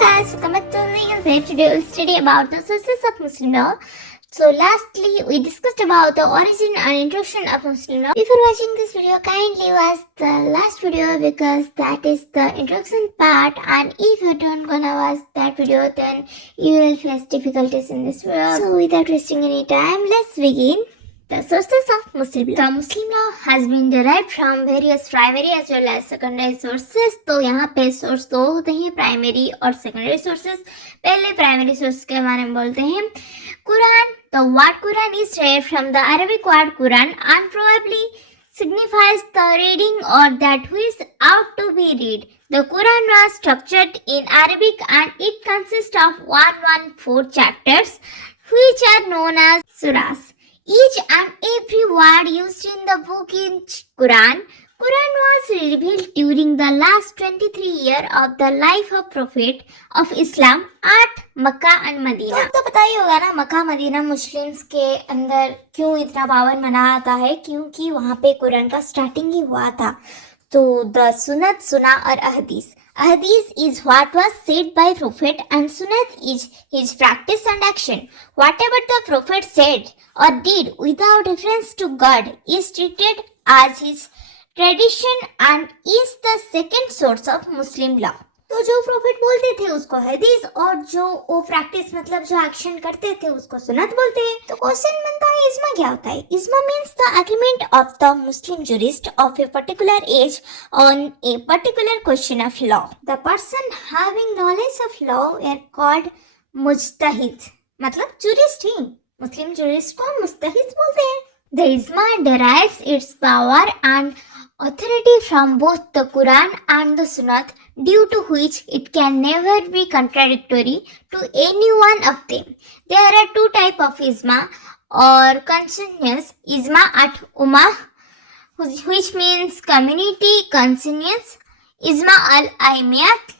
guys, welcome back to the video. Today we'll study about the sources of Muslim law. So lastly, we discussed about the origin and introduction of Muslim law. Before watching this video, kindly watch the last video because that is the introduction part, and if you don't gonna watch that video, then you will face difficulties in this video. So without wasting any time, let's begin. The sources of Muslim law. The Muslim law has been derived from various primary as well as secondary sources. तो यहाँ पे source दो होते हैं, primary और secondary sources. पहले primary source के बारे में बोलते हैं. Quran. The word Quran is derived from the Arabic word Quran and probably signifies the reading or that which is out to be read. The Quran was structured in Arabic and it consists of 114 chapters which are known as surahs. Each and every word used in the book in Quran was revealed during the last 23 years of the life of Prophet of Islam at Makkah and Medina. तो पता ही होगा ना, Mecca Medina Muslims के अंदर क्यों इतना पावन मना आता है, क्योंकि वहाँ पे कुरान का स्टार्टिंग ही हुआ था. तो द सुन्नत सुना और अहदीस. Hadith is what was said by Prophet and Sunnat is his practice and action. Whatever the Prophet said or did without reference to God is treated as his tradition and is the second source of Muslim law. तो जो prophet बोलते थे उसको हदीस और जो वो practice मतलब जो एक्शन करते थे उसको सुन्नत बोलते हैं. तो क्वेश्चन बनता है इज्मा क्या होता है. Ijma means the agreement of the Muslim jurist of a particular age on a particular question of law. The person having knowledge of law are called mujtahid. मतलब जुरिस्ट ही, मुस्लिम जुरिस्ट को मुज्तहिद बोलते हैं. The ijma derives its power and authority from both the Quran and the Sunnah, due to which it can never be contradictory to any one of them. There are two types of ijma or consensus. Ijma at ummah, which means community consensus. Ijma al-aimiyat,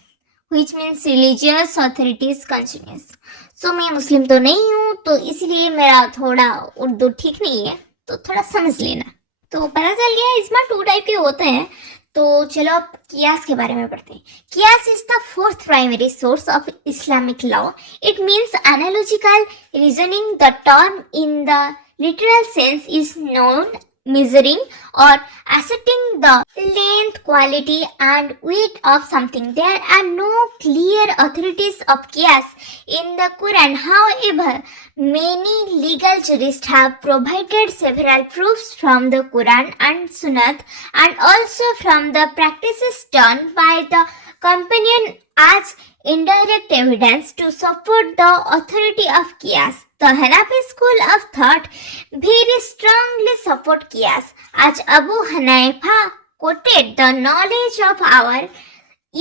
which means religious authorities consensus. So मैं मुस्लिम तो नहीं हूँ, तो इसलिए मेरा थोड़ा उर्दू ठीक नहीं है, तो थोड़ा समझ लेना. तो पता चल गया इज्मा टू टाइप के होते हैं. तो चलो अब कियास के बारे में पढ़ते हैं. Qiyas is the fourth primary source of Islamic law. It means analogical reasoning. The term in the literal sense is known measuring or ascertaining the length, quality and weight of something. There are no clear authorities of qiyas in the Quran. However, many legal jurists have provided several proofs from the Quran and Sunnah and also from the practices done by the companion as indirect evidence to support the authority of qiyas. The Hanafi school of thought very strongly support qiyas. As Abu Hanifa quoted, the knowledge of our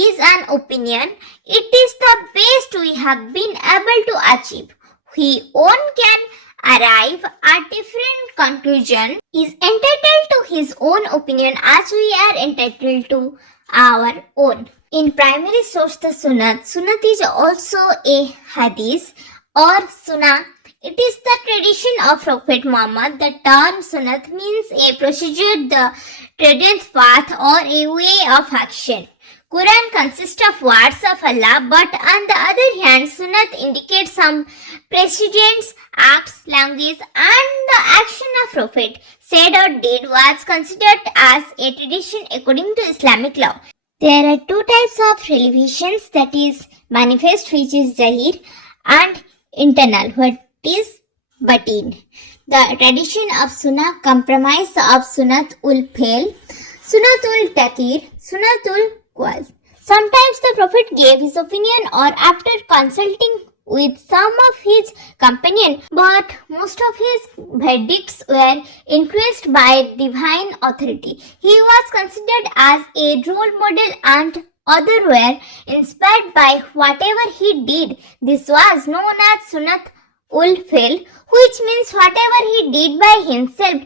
is an opinion. It is the best we have been able to achieve. One can arrive at different conclusion, is entitled to his own opinion as we are entitled to our own. In primary source, the Sunnat. Sunnat is also a hadith or sunnah. It is the tradition of Prophet Muhammad. The term Sunnat means a procedure, the trodden path or a way of action. Quran consists of words of Allah, but on the other hand, Sunnat indicates some precedents, acts, language, and the action of Prophet said or did was considered as a tradition according to Islamic law. There are two types of revelations, that is manifest, which is zahir, and internal, what is batin. The tradition of Sunnah compromise of Sunnat ul Fail, Sunnat ul Takir, Sunnat ul Qawal. Sometimes the Prophet gave his opinion or after consulting with some of his companions, but most of his verdicts were influenced by divine authority. He was considered as a role model and others were inspired by whatever he did. This was known as Sunnat ul Fail, which means whatever he did by himself.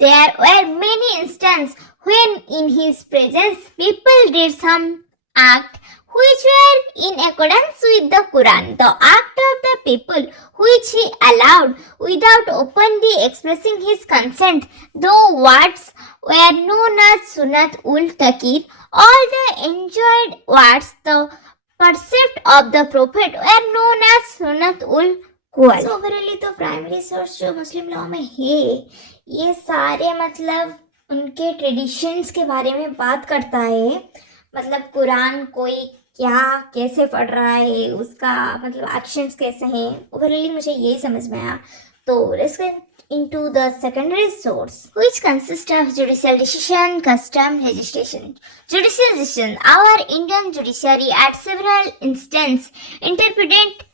There were many instances when in his presence people did some act which were in accordance with the Quran. The act of the people which he allowed without openly expressing his consent, though words were known as Sunnat ul Takir. All the enjoined words, the percept of the prophet were known as sunnat ul कुल। So ओवरऑली तो primary source जो मुस्लिम law में है ये सारे मतलब उनके traditions के बारे में बात करता है, मतलब कुरान कोई क्या कैसे पढ़ रहा है, उसका मतलब एक्शंस कैसे हैं। ओवरऑली मुझे यही समझ में आया। तो let's get into the secondary source, which consists of judicial decision, custom, legislation. Judicial decision. Our Indian judiciary at several instances interpreted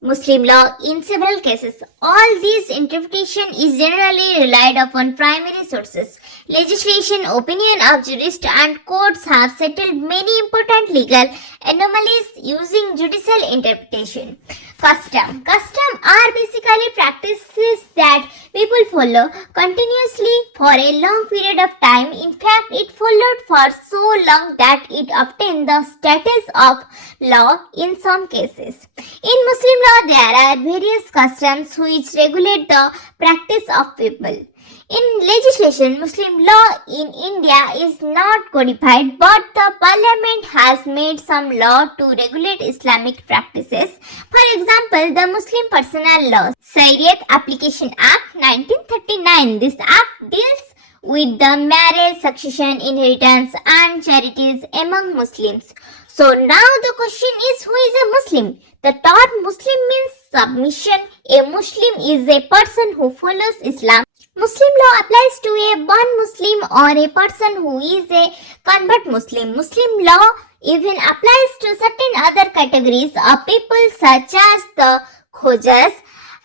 Muslim law in several cases. All these interpretation is generally relied upon primary sources. Legislation, opinion of jurists and courts have settled many important legal anomalies using judicial interpretation. Custom. Custom are basically practices that people follow continuously for a long period of time. In fact, it followed for so long that it obtained the status of law in some cases. In Muslim law, there are various customs which regulate the practice of people. In legislation, Muslim law in India is not codified, but the parliament has made some law to regulate Islamic practices. For example, the Muslim Personal Law Shariat Application Act 1939. This act deals with the marriage, succession, inheritance and charities among Muslims. So now the question is, who is a Muslim? The term Muslim means submission. A Muslim is a person who follows Islam. Muslim law applies to a born Muslim or a person who is a convert Muslim. Muslim law even applies to certain other categories of people such as the Khojas,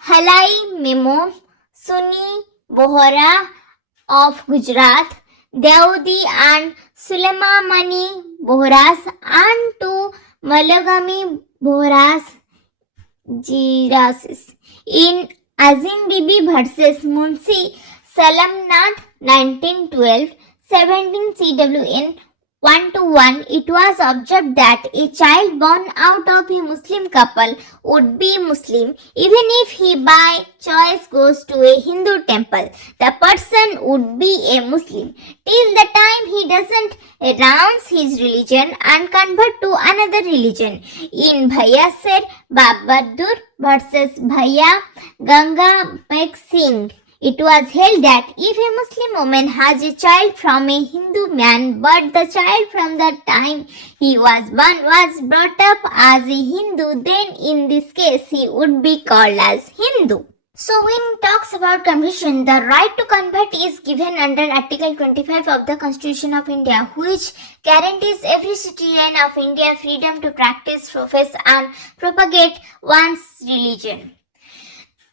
Halai Memo, Sunni Bohra of Gujarat, Dawoodi and Suleimani Bohras, and to Malagami Bohras Jirasis. In Azim Bibi versus Munshi Salamnath 1912, 17 CWN 1-1, it was observed that a child born out of a Muslim couple would be Muslim even if he by choice goes to a Hindu temple. The person would be a Muslim till the time he doesn't renounce his religion and convert to another religion. In Bhaiya Sir Babadur versus Bhaiya Ganga Beg Singh, it was held that if a Muslim woman has a child from a Hindu man, but the child from the time he was born was brought up as a Hindu, then in this case he would be called as Hindu. So when it talks about conversion, the right to convert is given under Article 25 of the Constitution of India, which guarantees every citizen of India freedom to practice, profess and propagate one's religion.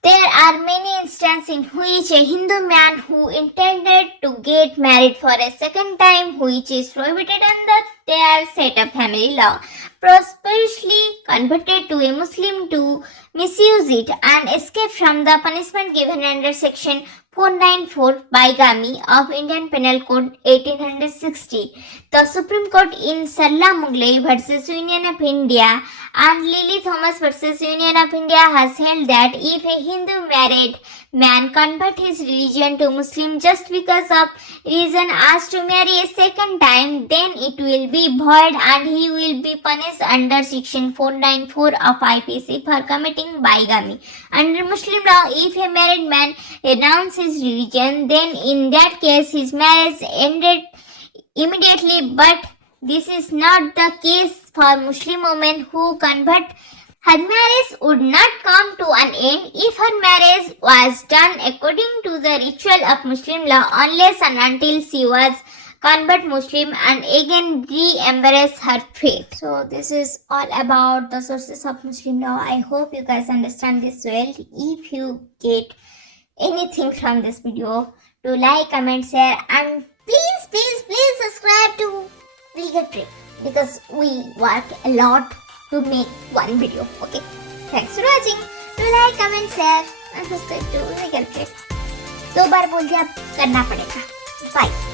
There are many instances in which a Hindu man who intended to get married for a second time, which is prohibited under their set of family law, prosperously converted to a Muslim to misuse it and escape from the punishment given under Section 494 Bigamy of Indian Penal Code 1860. The Supreme Court in Sarla Mughal versus Union of India and Lily Thomas versus Union of India has held that if a Hindu married man convert his religion to Muslim just because of reason as to marry a second time, then it will be void and he will be punished under Section 494 of IPC for committing bigamy. Under Muslim law, if a married man renounces his religion, then in that case his marriage ended immediately, but this is not the case for Muslim women who convert. Her marriage would not come to an end if her marriage was done according to the ritual of Muslim law unless and until she was convert Muslim and again re-embrace her faith. So this is all about the sources of Muslim law. I hope you guys understand this well. If you get anything from this video, do like, comment, share and please subscribe to Legal Trick because we work a lot to make one video. Okay, thanks for watching. Do like, comment, share and subscribe to Legal Trick. 2 बार बोल दिया, अब करना पड़ेगा. Bye.